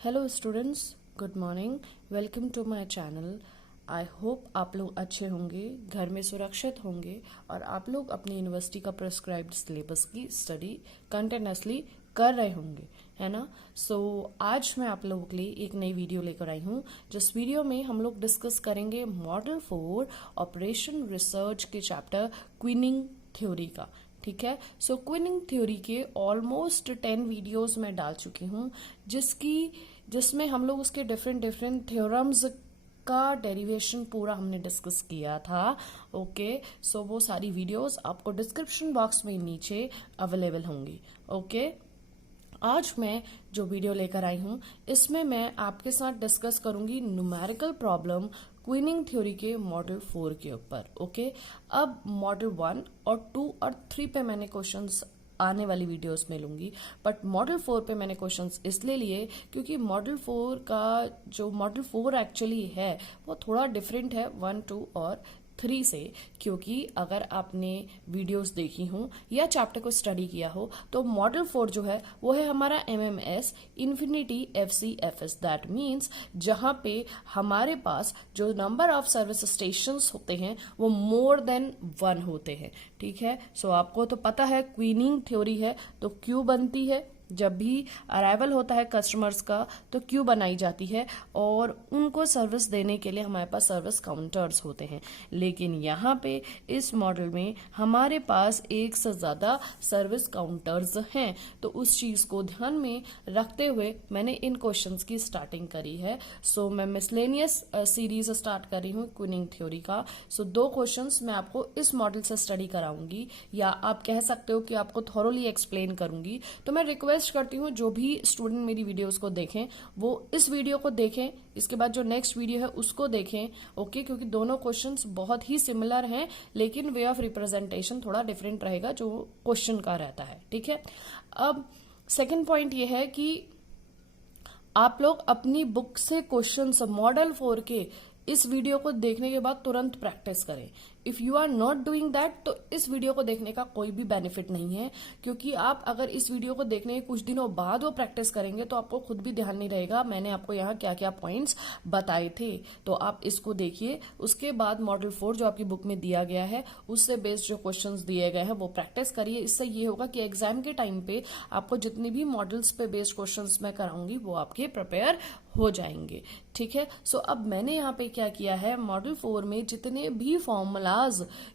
Hello students, good morning. Welcome to my channel. I hope आप लोग अच्छे होंगे, घर में सुरक्षित होंगे और आप लोग अपनी यूनिवर्सिटी का प्रिस्क्राइब्ड सिलेबस की स्टडी कंटिन्यूसली कर रहे होंगे, है ना। सो आज मैं आप लोगों के लिए एक नई वीडियो लेकर आई हूँ, जिस वीडियो में हम लोग डिस्कस करेंगे मॉडल 4 ऑपरेशन रिसर्च के चैप्टर क्विनिंग थ्योरी का। ठीक है। सो क्विनिंग थ्योरी के ऑलमोस्ट 10 वीडियोस मैं डाल चुकी हूँ, जिसमें हम लोग उसके डिफरेंट डिफरेंट थ्योरम्स का डेरिवेशन पूरा हमने डिस्कस किया था। ओके, सो वो सारी वीडियोस आपको डिस्क्रिप्शन बॉक्स में नीचे अवेलेबल होंगी। ओके, आज मैं जो वीडियो लेकर आई हूँ इसमें मैं आपके साथ डिस्कस करूंगी न्यूमेरिकल प्रॉब्लम क्विनिंग थ्योरी के मॉडल 4 के ऊपर। ओके, अब मॉडल 1 और 2 और 3 पे मैंने क्वेश्चंस आने वाली वीडियोस में लूंगी, बट मॉडल 4 पे मैंने क्वेश्चंस इसलिए लिए क्योंकि मॉडल 4 का जो मॉडल 4 एक्चुअली है वो थोड़ा डिफरेंट है 1, 2 और 3 से। क्योंकि अगर आपने वीडियोस देखी हो या चैप्टर को स्टडी किया हो तो मॉडल 4 जो है वो है हमारा MMS infinity FCFS। That means जहां पे हमारे पास जो नंबर ऑफ सर्विस स्टेशंस होते हैं वो मोर देन 1 होते हैं। ठीक है। सो आपको तो पता है क्वीनिंग थ्योरी है तो क्यू बनती है, जब भी अराइवल होता है कस्टमर्स का तो क्यू बनाई जाती है और उनको सर्विस देने के लिए हमारे पास सर्विस काउंटर्स होते हैं। लेकिन यहाँ पे इस मॉडल में हमारे पास एक से ज़्यादा सर्विस काउंटर्स हैं, तो उस चीज़ को ध्यान में रखते हुए मैंने इन क्वेश्चंस की स्टार्टिंग करी है। सो मैं मिसलेनियस सीरीज स्टार्ट कर रही हूँ क्विनिंग थ्योरी का। सो 2 क्वेश्चंस मैं आपको इस मॉडल से स्टडी कराऊंगी, या आप कह सकते हो कि आपको थॉरोली एक्सप्लेन करूंगी। तो मैं रिक्वेस्ट करती हूँ जो भी स्टूडेंट मेरी वीडियोस को देखें वो इस वीडियो को देखें, इसके बाद जो नेक्स्ट वीडियो है उसको देखें। ओके, क्योंकि दोनों क्वेश्चंस बहुत ही सिमिलर हैं लेकिन वे ऑफ रिप्रेजेंटेशन थोड़ा डिफरेंट रहेगा जो क्वेश्चन का रहता है। ठीक है। अब सेकंड पॉइंट ये है कि आप लोग अपनी बुक से क्वेश्चंस मॉडल 4 के इस वीडियो को देखने के बाद तुरंत प्रैक्टिस करें। If you are not doing that तो इस वीडियो को देखने का कोई भी बेनिफिट नहीं है, क्योंकि आप अगर इस वीडियो को देखने के कुछ दिनों बाद वो प्रैक्टिस करेंगे तो आपको खुद भी ध्यान नहीं रहेगा मैंने आपको यहाँ क्या क्या पॉइंट्स बताए थे। तो आप इसको देखिए, उसके बाद मॉडल 4 जो आपकी बुक में दिया गया है उससे बेस्ड जो क्वेश्चंस दिए गए हैं वो प्रैक्टिस करिए। इससे ये होगा कि एग्जाम के टाइम पे आपको जितनी भी मॉडल्स पे बेस्ड क्वेश्चंस मैं कराऊंगी वो आपके प्रिपेयर हो जाएंगे। ठीक है। सो अब मैंने यहाँ पे क्या किया है, मॉडल 4 में जितने भी फॉर्मूलाज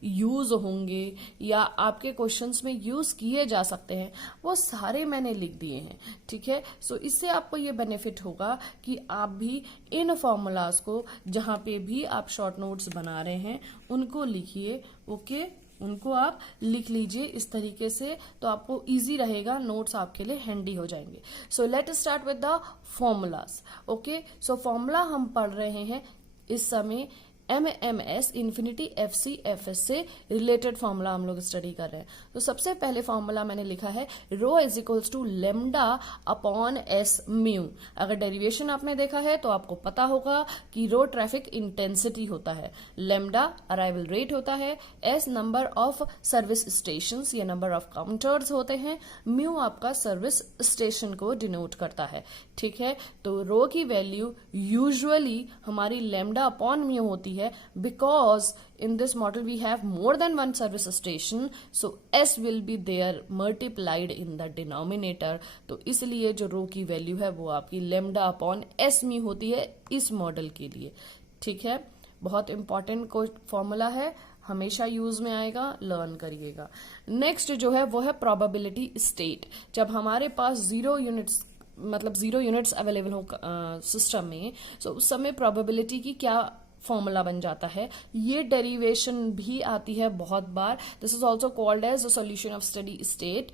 यूज होंगे या आपके क्वेश्चंस में यूज किए जा सकते हैं वो सारे मैंने लिख दिए हैं। ठीक है। सो इससे आपको ये बेनिफिट होगा कि आप भी इन फॉर्मूलाज को जहां पे भी आप शॉर्ट नोट्स बना रहे हैं उनको लिखिए। ओके, उनको आप लिख लीजिए इस तरीके से, तो आपको इजी रहेगा, नोट्स आपके लिए हैंडी हो जाएंगे। So let start with the formulas. Okay, so formula हम पढ़ रहे हैं इस समय MMS इन्फिनिटी FCFS से रिलेटेड फॉर्मूला हम लोग स्टडी कर रहे हैं। तो सबसे पहले फॉर्मूला मैंने लिखा है rho is equals to lambda upon s mu. अगर डेरिवेशन आपने देखा है तो आपको पता होगा कि रो ट्रैफिक इंटेंसिटी होता है, लेमडा अराइवल रेट होता है, S number of service station या नंबर ऑफ काउंटर्स होते हैं, म्यू आपका सर्विस स्टेशन को डिनोट करता है। ठीक है। तो रो की वैल्यू यूजुअली हमारी लेमडा अपॉन म्यू होती है, because in this model we have more than one service station, so s will be there multiplied in the denominator। तो इसलिए जो रो की वैल्यू है वो आपकी लेमडा अपॉन एस में होती है इस मॉडल के लिए। ठीक है। बहुत इंपॉर्टेंट फॉर्मूला है, हमेशा यूज में आएगा, लर्न करिएगा। नेक्स्ट जो है वो है प्रोबेबिलिटी स्टेट। जब हमारे पास 0 यूनिट्स अवेलेबल हो सिस्टम में, सो उस समय प्रोबेबिलिटी की क्या फॉर्मूला बन जाता है, ये डेरिवेशन भी आती है बहुत बार। This is also called as the solution of study state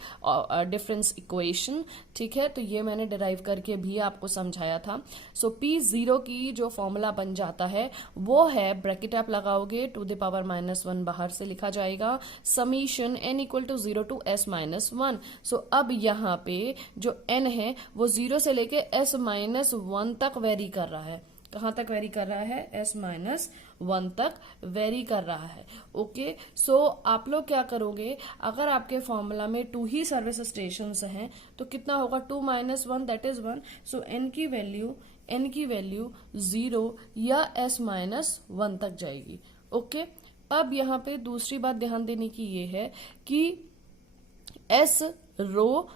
difference equation. ठीक है। तो ये मैंने डिराइव करके भी आपको समझाया था। सो P0 की जो फॉर्मूला बन जाता है वो है, ब्रैकेट आप लगाओगे टू द पावर -1 बाहर से लिखा जाएगा, summation n equal to 0 to s-1। So अब यहाँ पे जो n है वो 0 से लेके s-1 तक वेरी कर रहा है। कहाँ तक वेरी कर रहा है, s-1 तक वेरी कर रहा है। ओके, सो आप लोग क्या करोगे, अगर आपके फॉर्मूला में 2 ही सर्विस स्टेशन हैं तो कितना होगा, 2 - 1 दैट इज 1। सो n की वैल्यू 0 या s-1 तक जाएगी। ओके, अब यहाँ पे दूसरी बात ध्यान देने की ये है कि s rho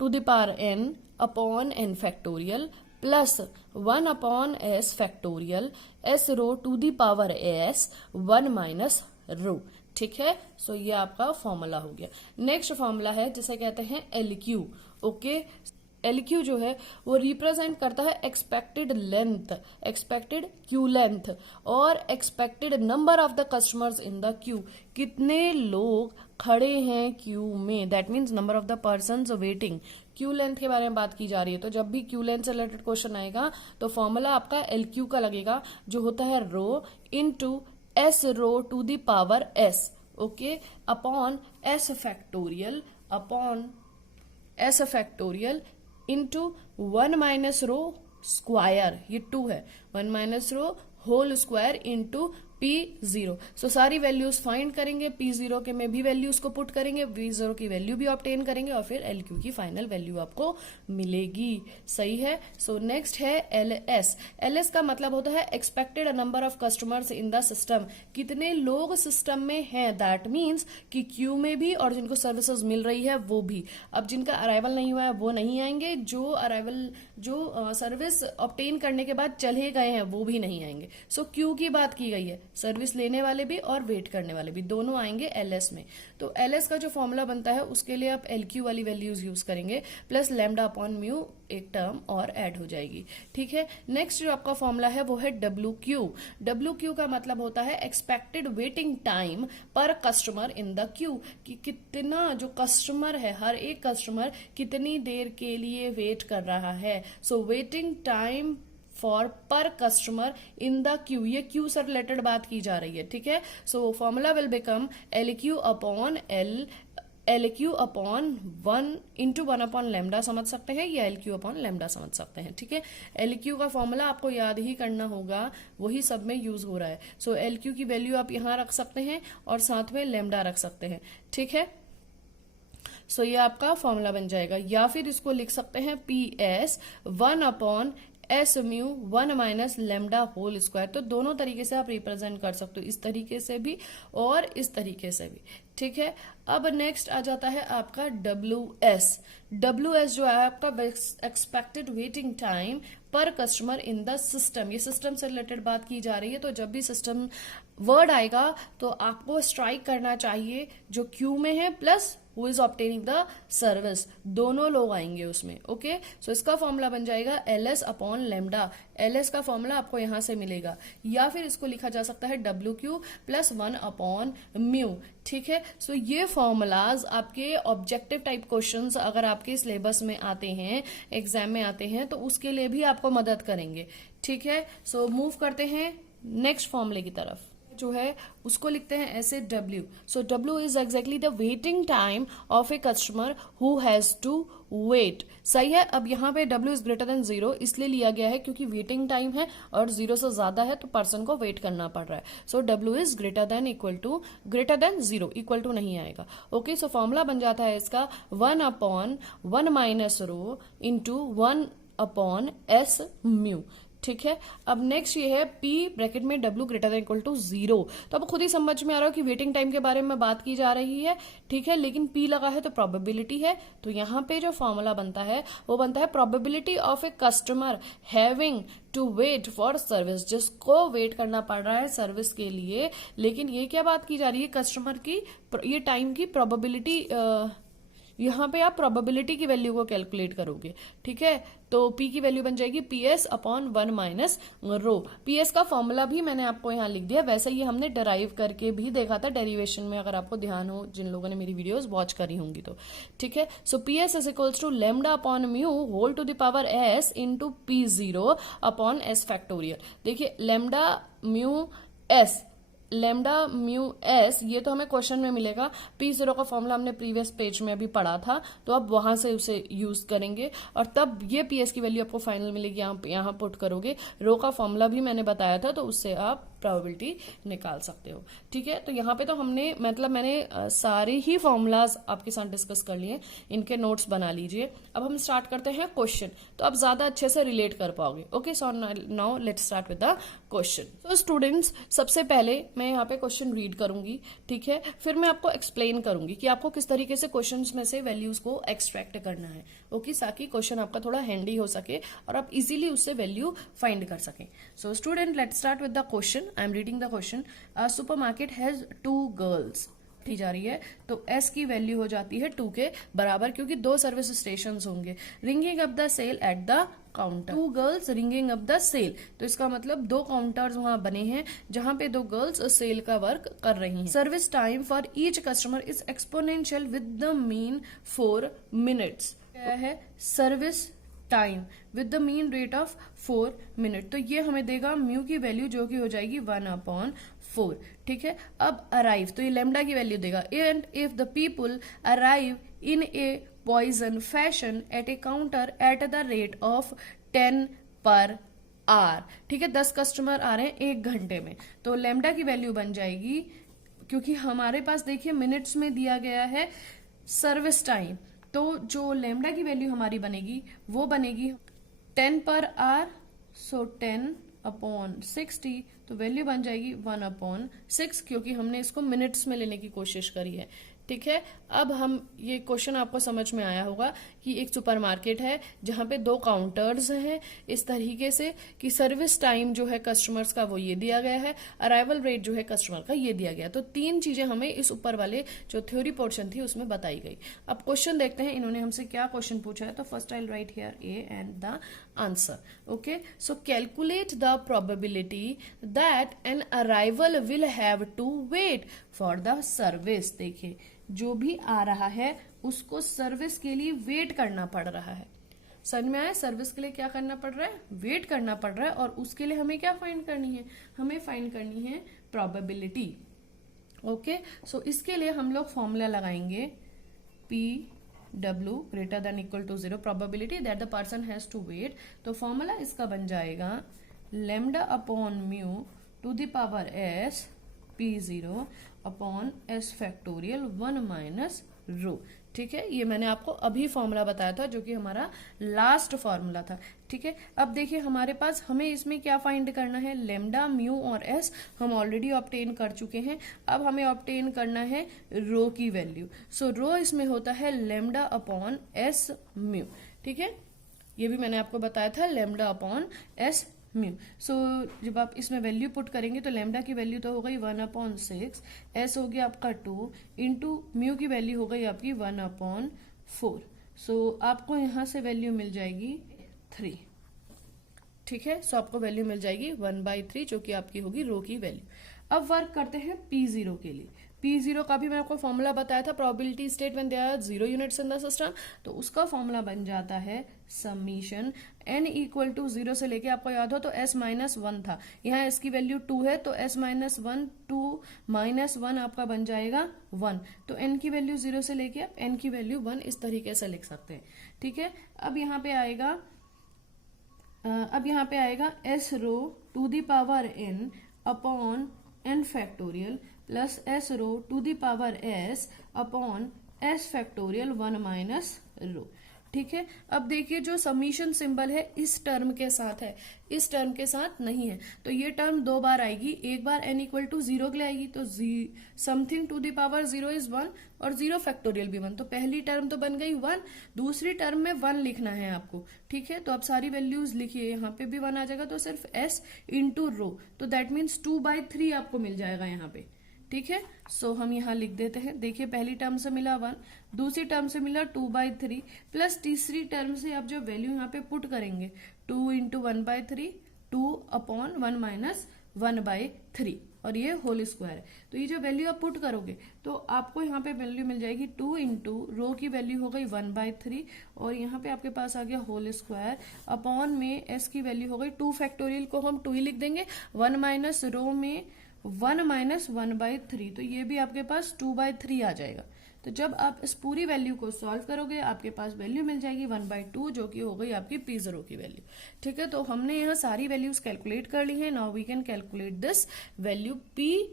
to the power n upon n factorial plus 1 upon s factorial s rho to the power s 1 minus rho. ठीक है, सो ये आपका फॉर्मूला हो गया। नेक्स्ट फॉर्मूला है जिसे कहते हैं LQ। ओके, LQ जो है वो रिप्रेजेंट करता है expected length, expected queue length और expected number of the customers in the queue. कितने लोग खड़े हैं क्यू में, that means number of the persons waiting. Queue length के बारे में बात की जा रही है, तो जब भी क्यू लेंथ से रिलेटेड क्वेश्चन आएगा तो फॉर्मूला आपका LQ का लगेगा, जो होता है rho into s rho to the power s, okay, upon s factorial into 1 minus rho square, ये 2 है, 1 minus rho whole square into P0। So सारी वैल्यूज फाइंड करेंगे, P0 के में भी वैल्यूज को पुट करेंगे, V0 की वैल्यू भी ऑब्टेन करेंगे और फिर LQ की फाइनल वैल्यू आपको मिलेगी। सही है। सो नेक्स्ट है LS का मतलब होता है expected number of customers in the system. कितने लोग सिस्टम में हैं, दैट मीन्स कि क्यू में भी और जिनको सर्विसेज मिल रही है वो भी। अब जिनका अराइवल नहीं हुआ है वो नहीं आएंगे, जो सर्विस ऑब्टेन करने के बाद चले गए हैं वो भी नहीं आएंगे। सो क्यू की बात की गई है, सर्विस लेने वाले भी और वेट करने वाले भी दोनों आएंगे LS में। तो LS का जो फॉर्मूला बनता है उसके लिए आप LQ वाली वैल्यूज यूज करेंगे प्लस लैम्डा अपॉन म्यू, एक टर्म और ऐड हो जाएगी। ठीक है, नेक्स्ट जो आपका फॉर्मूला है वो है WQ का मतलब होता है एक्सपेक्टेड वेटिंग टाइम पर कस्टमर इन द क्यू, कि कितना जो कस्टमर है, हर एक कस्टमर कितनी देर के लिए वेट कर रहा है। सो वेटिंग टाइम फॉर पर कस्टमर इन द क्यू, ये क्यू से रिलेटेड बात की जा रही है। ठीक है, so formula will become LQ upon 1 into 1 upon lambda समझ सकते हैं या LQ अपॉन लेमडा समझ सकते हैं। ठीक है, LQ का फॉर्मूला आपको याद ही करना होगा, वही सब में यूज हो रहा है। सो LQ की वैल्यू आप यहां रख सकते हैं और साथ में लेमडा रख सकते हैं। ठीक है, सो ये आपका फॉर्मूला बन जाएगा, या फिर इसको लिख सकते हैं PS 1 upon S mu 1 minus lambda whole square. तो दोनों तरीके से आप रिप्रेजेंट कर सकते हो, इस तरीके से भी और इस तरीके से भी। ठीक है, अब नेक्स्ट आ जाता है आपका WS जो है आपका एक्सपेक्टेड वेटिंग टाइम पर कस्टमर इन द सिस्टम। ये सिस्टम से रिलेटेड बात की जा रही है, तो जब भी सिस्टम वर्ड आएगा तो आपको स्ट्राइक करना चाहिए जो क्यू में है plus who is obtaining the service, दोनों लोग आएंगे उसमें। ओके, सो इसका फॉर्मूला बन जाएगा LS अपॉन लेमडा। LS का फॉर्मूला आपको यहां से मिलेगा, या फिर इसको लिखा जा सकता है WQ प्लस 1 अपॉन म्यू। ठीक है, सो ये फॉर्मूलाज आपके ऑब्जेक्टिव टाइप क्वेश्चंस अगर आपके सिलेबस में आते हैं, एग्जाम में आते हैं, तो उसके लिए भी आपको मदद करेंगे। ठीक है, सो मूव करते हैं नेक्स्ट फॉर्मूले की तरफ, जो है उसको लिखते हैं ऐसे W। So W is exactly the waiting time of a customer who has to wait. सही है, अब यहाँ पे W इज ग्रेटर देन 0 इसलिए लिया गया है क्योंकि वेटिंग टाइम है और 0 से ज्यादा है तो पर्सन को वेट करना पड़ रहा है। So W is greater than 0, equal to नहीं आएगा। ओके, सो फॉर्मूला बन जाता है इसका 1 upon 1 minus rho into 1 upon S mu. ठीक है, अब नेक्स्ट ये है P ब्रैकेट में W greater than equal to 0। तो अब खुद ही समझ में आ रहा हो कि वेटिंग टाइम के बारे में बात की जा रही है। ठीक है, लेकिन P लगा है तो प्रोबेबिलिटी है, तो यहाँ पे जो फॉर्मूला बनता है वो बनता है probability of a customer having to wait for service, जिसको वेट करना पड़ रहा है सर्विस के लिए। लेकिन ये क्या बात की जा रही है, कस्टमर की ये टाइम की प्रोबेबिलिटी, यहाँ पे आप प्रोबेबिलिटी की वैल्यू को कैलकुलेट करोगे। ठीक है, तो P की वैल्यू बन जाएगी PS अपॉन 1 माइनस रो। PS का फॉर्मूला भी मैंने आपको यहाँ लिख दिया, वैसे ही हमने डराइव करके भी देखा था डेरिवेशन में, अगर आपको ध्यान हो, जिन लोगों ने मेरी वीडियोस वॉच करी होंगी तो। ठीक है, so PS is equals to lambda upon mu whole to the power S into P0 upon S factorial. देखिए lambda mu S lambda mu s, ये तो हमें क्वेश्चन में मिलेगा। P0 का फॉर्मूला हमने प्रीवियस पेज में अभी पढ़ा था, तो अब वहां से उसे यूज करेंगे और तब ये PS की वैल्यू आपको फाइनल मिलेगी। यहाँ पुट करोगे। रो का फॉर्मूला भी मैंने बताया था, तो उससे आप प्रोबेबिलिटी निकाल सकते हो। ठीक है, तो यहाँ पे तो हमने मैंने सारे ही फॉर्मूलाज आपके साथ डिस्कस कर लिए, इनके नोट्स बना लीजिए। अब हम स्टार्ट करते हैं क्वेश्चन, तो आप ज्यादा अच्छे से रिलेट कर पाओगे। Okay, so now let's start with the question. तो स्टूडेंट्स, सबसे पहले मैं यहाँ पे क्वेश्चन रीड करूंगी, ठीक है, फिर मैं आपको एक्सप्लेन करूंगी कि आपको किस तरीके से क्वेश्चन में से वैल्यूज को एक्सट्रैक्ट करना है। ओके, ताकि क्वेश्चन आपका थोड़ा हैंडी हो सके और आप इजीली उससे वैल्यू फाइंड कर सकें। So student, let's start with the question. I am reading the question. A supermarket has 2 girls दी जा रही है, तो एस की वैल्यू हो जाती है 2 के बराबर, क्योंकि 2 सर्विस स्टेशन होंगे। Ringing up the sale at the counter, 2 girls ringing up the sale, तो इसका मतलब 2 काउंटर्स वहां बने हैं जहां पे 2 गर्ल्स सेल का वर्क कर रही हैं। Service time for each customer is exponential with the mean 4 minutes. क्या है? Service time with the mean rate of 4 minute, तो ये हमें देगा म्यू की वैल्यू जो कि हो जाएगी 1/4। ठीक है, अब अराइव, तो ये लेमडा की वैल्यू देगा। And if the people arrive in a Poisson fashion at a counter at the rate of 10 per our, ठीक है, 10 कस्टमर आ रहे हैं 1 घंटे में, तो लेमडा की वैल्यू बन जाएगी, क्योंकि हमारे पास देखिए मिनट्स में दिया गया है सर्विस टाइम, तो जो लेमडा की वैल्यू हमारी बनेगी वो बनेगी 10 पर आवर, सो 10/60, तो वैल्यू बन जाएगी 1/6, क्योंकि हमने इसको मिनट्स में लेने की कोशिश करी है। ठीक है, अब हम ये क्वेश्चन आपको समझ में आया होगा कि एक सुपरमार्केट है जहां पे 2 काउंटर्स हैं, इस तरीके से कि सर्विस टाइम जो है कस्टमर्स का वो ये दिया गया है, अराइवल रेट जो है कस्टमर का ये दिया गया। तो 3 चीजें हमें इस ऊपर वाले जो थ्योरी पोर्शन थी उसमें बताई गई। अब क्वेश्चन देखते हैं इन्होंने हमसे क्या क्वेश्चन पूछा है। तो first I will write here A and the answer. Okay, so calculate the probability that an arrival will have to wait for the service. देखिए, जो भी आ रहा है उसको सर्विस के लिए वेट करना पड़ रहा है। समझ में आया? सर्विस के लिए क्या करना पड़ रहा है? वेट करना पड़ रहा है, और उसके लिए हमें क्या फाइंड करनी है? हमें फाइंड करनी है प्रोबेबिलिटी। ओके, सो इसके लिए हम लोग फॉर्मूला लगाएंगे PW greater than equal to 0, probability that the person has to wait. तो फॉर्मूला इसका बन जाएगा lambda upon mu to the power S P0 upon S factorial 1 minus rho. ठीक है, ये मैंने आपको अभी फॉर्मूला बताया था जो कि हमारा लास्ट फॉर्मूला था। ठीक है, अब देखिए हमारे पास हमें इसमें क्या फाइंड करना है? लेमडा, म्यू और एस हम ऑलरेडी ऑब्टेन कर चुके हैं। अब हमें ऑब्टेन करना है रो की वैल्यू। सो रो इसमें होता है लेमडा अपॉन एस म्यू। ठीक है, ये भी मैंने आपको बताया था, लेमडा अपॉन एस म्यू। सो जब आप इसमें वैल्यू पुट करेंगे तो लेमडा की वैल्यू तो हो गई 1/6, एस हो गया आपका 2, इंटू म्यू की वैल्यू हो गई आपकी 1/4। सो आपको यहां से वैल्यू मिल जाएगी 3। ठीक है, सो आपको वैल्यू मिल जाएगी 1/3, जो कि आपकी होगी रो की वैल्यू। अब वर्क करते हैं P0 के लिए। P0 का भी मैं आपको फॉर्मूला बताया था, probability state when there are 0 units in the system. तो उसका फॉर्मूला बन जाता है समीशन n इक्वल टू 0 से लेके, आपको याद हो तो s-1 था, यहाँ s की वैल्यू 2 है, तो s-1, 2 माइनस 1 आपका बन जाएगा 1। तो n की वैल्यू 0 से लेके आप n की वैल्यू 1 इस तरीके से लिख सकते हैं। ठीक है, अब यहाँ पे आएगा s rho to the power n upon n factorial plus s rho to the power s upon s factorial 1 minus rho. ठीक है, अब देखिए जो समीशन सिंबल है इस टर्म के साथ है, इस टर्म के साथ नहीं है, तो ये टर्म 2 बार आएगी। एक बार n इक्वल टू 0 के लिए आएगी, तो something to the power 0 is 1 और 0 फैक्टोरियल भी 1, तो पहली टर्म तो बन गई 1, दूसरी टर्म में 1 लिखना है आपको। ठीक है, तो आप सारी वैल्यूज लिखिए, यहाँ पे भी 1 आ जाएगा, तो सिर्फ s इंटू रो, तो दैट मीन्स 2/3 आपको मिल जाएगा यहाँ पे। ठीक है, सो हम यहाँ लिख देते हैं। देखिए पहली टर्म से मिला 1, दूसरी टर्म से मिला 2/3, प्लस तीसरी टर्म से आप जो वैल्यू यहाँ पे पुट करेंगे 2 इंटू 1/3, 2/1 माइनस 1/3, और ये होल स्क्वायर है। तो ये जो वैल्यू आप पुट करोगे तो आपको यहाँ पे वैल्यू मिल जाएगी 2 इंटू रो की वैल्यू हो गई 1/3, और यहाँ पे आपके पास आ गया होल स्क्वायर अपॉन में s की वैल्यू हो गई 2 फैक्टोरियल को हम 2 ही लिख देंगे, 1 माइनस रो में 1 माइनस 1/3, तो ये भी आपके पास 2/3 आ जाएगा। तो जब आप इस पूरी वैल्यू को सॉल्व करोगे आपके पास वैल्यू मिल जाएगी 1/2, जो कि हो गई आपकी P0 की वैल्यू। ठीक है, तो हमने यहाँ सारी वैल्यूज कैलकुलेट कर ली है। Now we can calculate this value P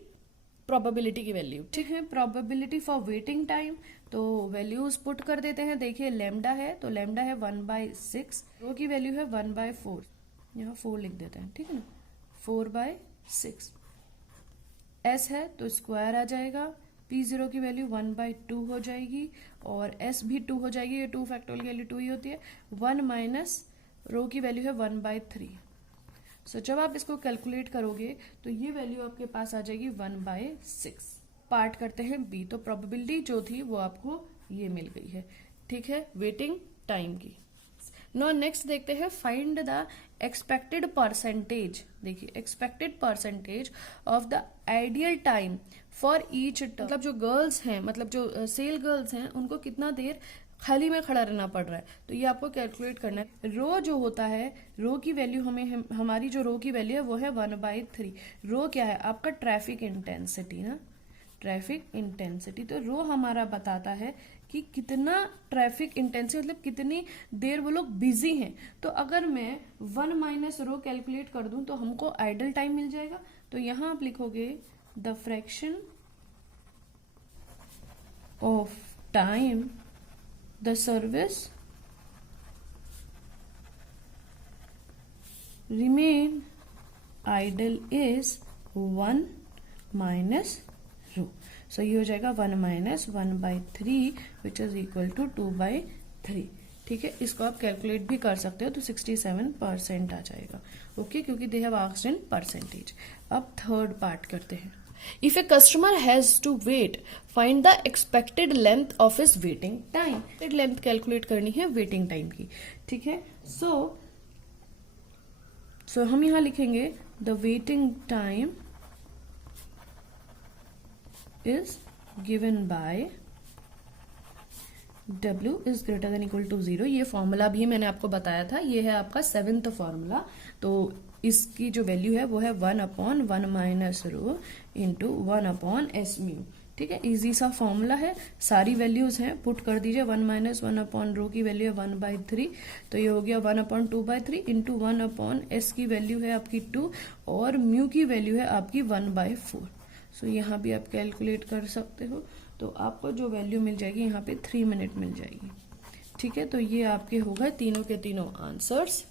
probability की वैल्यू। ठीक है, प्रोबेबिलिटी फॉर वेटिंग टाइम, तो वैल्यूज पुट कर देते हैं। देखिए लैम्डा है तो लैम्डा है 1/6, रो की वैल्यू है 1/4, यहाँ 4 लिख देते हैं। ठीक है ना, 4/6। एस है तो स्क्वायर आ जाएगा, P0 की वैल्यू 1/2 हो जाएगी और S भी 2 हो जाएगी, ये 2 फैक्टोरियल की वैल्यू 2 ही होती है। 1 माइनस रो की वैल्यू है 1/3। सो जब आप इसको कैलकुलेट करोगे तो ये वैल्यू आपके पास आ जाएगी 1/6। पार्ट करते हैं बी, तो प्रोबेबिलिटी जो थी वो आपको ये मिल गई है। ठीक है, वेटिंग टाइम की। नो नेक्स्ट देखते हैं फाइंड द एक्सपेक्टेड परसेंटेज। देखिए expected percentage of the ideal time for each term, मतलब जो गर्ल्स हैं, मतलब जो सेल गर्ल्स हैं, उनको कितना देर खाली में खड़ा रहना पड़ रहा है, तो ये आपको कैलकुलेट करना है। रो जो होता है, रो की वैल्यू हमारी जो रो की वैल्यू है वो है 1/3। रो क्या है आपका ट्रैफिक इंटेंसिटी ना, ट्रैफिक इंटेंसिटी। तो रो हमारा बताता है कि कितना ट्रैफिक इंटेंसिटी, मतलब कितनी देर वो लोग बिजी हैं। तो अगर मैं 1 माइनस रो कैलकुलेट कर दूं तो हमको आइडल टाइम मिल जाएगा। तो यहां आप लिखोगे the fraction of time the service remain idle is 1 minus rho. So ये हो जाएगा 1 minus 1/3 which is equal to 2/3। ठीक है, इसको आप कैलकुलेट भी कर सकते हो, तो 67% आ जाएगा। ओके, क्योंकि they have asked in percentage. अब थर्ड पार्ट करते हैं। If a customer has to wait, find the expected length of his waiting time. Length calculate करनी है वेटिंग टाइम की। ठीक है, सो हम यहां लिखेंगे the waiting time is given by W is greater than equal to 0। ये फॉर्मूला भी मैंने आपको बताया था, ये है आपका 7th फॉर्मूला। तो इसकी जो वैल्यू है वो है 1/1 minus rho into 1/s mu. ठीक है, इजी सा फॉर्मूला है, सारी वैल्यूज हैं, पुट कर दीजिए। 1 माइनस 1 रो की वैल्यू है 1/3, तो ये हो गया 1/2/3 इंटू 1/s की वैल्यू है आपकी 2 और म्यू की वैल्यू है आपकी 1/4। सो यहाँ भी आप कैलकुलेट कर सकते हो, तो आपको जो वैल्यू मिल जाएगी यहाँ पे 3 मिनट मिल जाएगी। ठीक है, तो ये आपके हो गए तीनों के तीनों आंसर्स,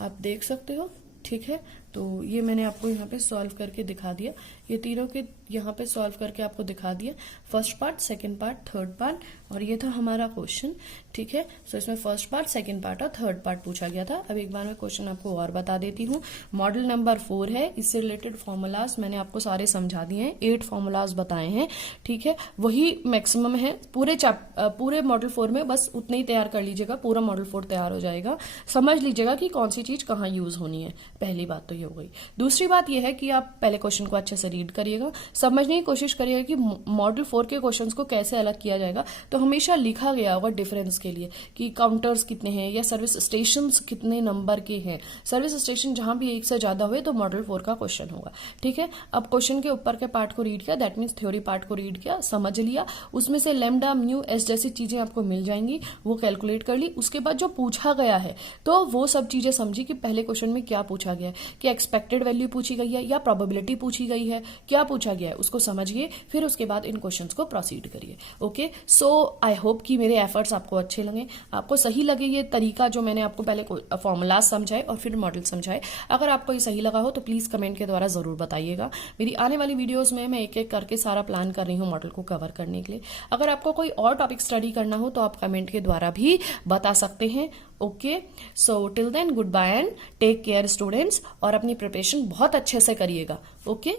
आप देख सकते हो। ठीक है, तो ये मैंने आपको यहाँ पे सॉल्व करके दिखा दिया, ये तीनों के यहाँ पे सॉल्व करके आपको दिखा दिया, first part, second part, third part, और ये था हमारा क्वेश्चन। ठीक है, सो इसमें फर्स्ट पार्ट, सेकंड पार्ट और थर्ड पार्ट पूछा गया था। अब एक बार मैं क्वेश्चन आपको और बता देती हूँ। मॉडल नंबर 4 है, इससे रिलेटेड फॉर्मूलाज मैंने आपको सारे समझा दिए हैं, 8 फॉर्मूलाज बताए हैं। ठीक है, वही मैक्सिमम है पूरे मॉडल 4 में, बस उतने ही तैयार कर लीजिएगा, पूरा मॉडल 4 तैयार हो जाएगा। समझ लीजिएगा कि कौन सी चीज कहाँ यूज होनी है, पहली बात तो ये हो गई। दूसरी बात यह है कि आप पहले क्वेश्चन को अच्छे से रीड करिएगा, समझने की कोशिश करिएगा कि मॉडल 4 के क्वेश्चंस को कैसे अलग किया जाएगा। तो हमेशा लिखा गया होगा डिफरेंस के लिए कि काउंटर्स कितने हैं या सर्विस स्टेशंस कितने नंबर के हैं। सर्विस स्टेशन जहां भी एक से ज्यादा हुए तो मॉडल 4 का क्वेश्चन होगा। ठीक है, अब क्वेश्चन के ऊपर के पार्ट को रीड किया, दैट मीन्स थ्योरी पार्ट को रीड किया, समझ लिया, उसमें से लैम्डा, म्यू, एस जैसी चीजें आपको मिल जाएंगी, वो कैलकुलेट कर ली। उसके बाद जो पूछा गया है तो वो सब चीजें समझी कि पहले क्वेश्चन में क्या पूछा गया है, कि एक्सपेक्टेड वैल्यू पूछी गई है या प्रोबेबिलिटी पूछी गई है, क्या पूछा गया है उसको समझिए, फिर उसके बाद इन क्वेश्चंस को प्रोसीड करिए। ओके, सो आई होप कि मेरे एफर्ट्स आपको अच्छे लगे, आपको सही लगे ये तरीका जो मैंने आपको पहले फॉर्मूलाज समझाए और फिर मॉडल समझाए। अगर आपको ये सही लगा हो तो प्लीज कमेंट के द्वारा जरूर बताइएगा। मेरी आने वाली वीडियोस में मैं एक एक करके सारा प्लान कर रही हूँ मॉडल को कवर करने के लिए। अगर आपको कोई और टॉपिक स्टडी करना हो तो आप कमेंट के द्वारा भी बता सकते हैं। Okay, so till then goodbye and take care students, और अपनी प्रिपरेशन बहुत अच्छे से करिएगा। ओके।